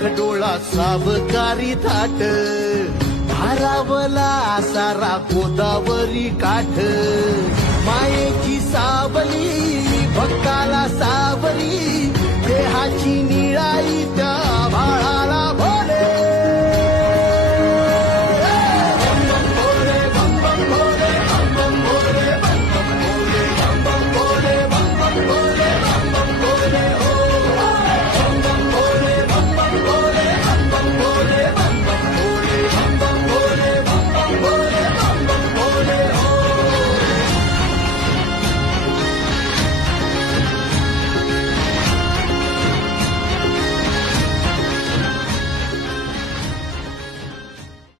एक डोळा सावकारी थाट, भारावला सारा गोदावरी काठ, मायेची सावली भक्ताला सावरी, देहाची निळाई त्या भाळाला